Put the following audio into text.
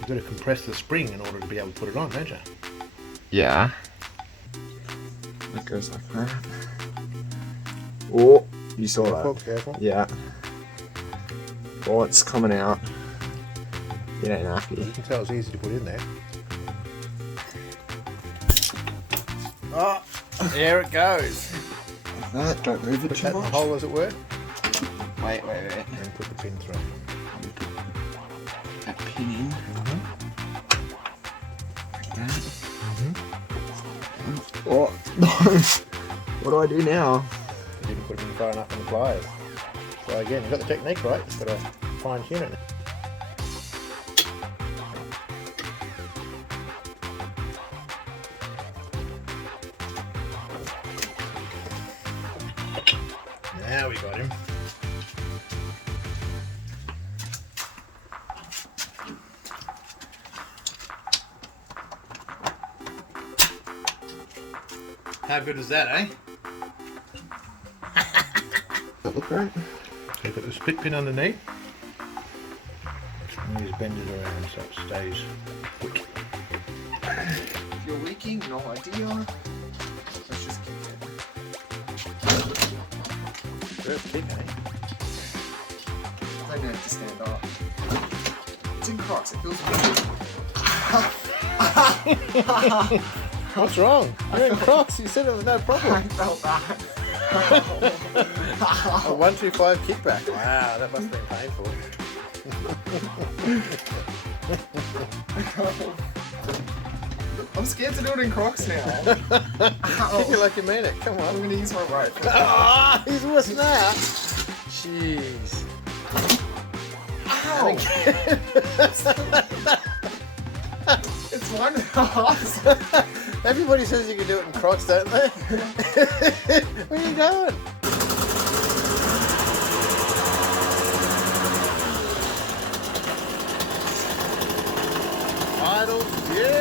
You've got to compress the spring in order to be able to put it on, don't you? Yeah. It goes like that. Oh, you saw Careful, that. careful. Yeah. Oh, it's coming out. It ain't happy. You can tell it's easy to put in there. Oh, there it goes. That, don't move it Put too that in the much. hole as it were, Wait. and put the pin through. That pin in. Like that. Oh, what do I do now? You didn't put it in far enough on the pliers. So again, you've got the technique right, just got to fine tune it. Now we got him. How good is that, eh? That look right? So you've got the split pin underneath. Just bend it around so it stays put. If you're leaking, no idea. Let's just keep it. First kick, eh? I don't have to stand up. It's in Crocs, it feels weird. What's wrong? You're in Crocs, you said it was no I problem. felt that. A 125 kickback. Wow, that must have been painful. I'm scared to do it in Crocs now. Kick it like you mean it, come I'm on. going to use my right foot. Ah, he's worse than that. Jeez. Ow! It's 1.5. Everybody says you can do it in Crocs, don't they? Where are you going? Idle, yeah.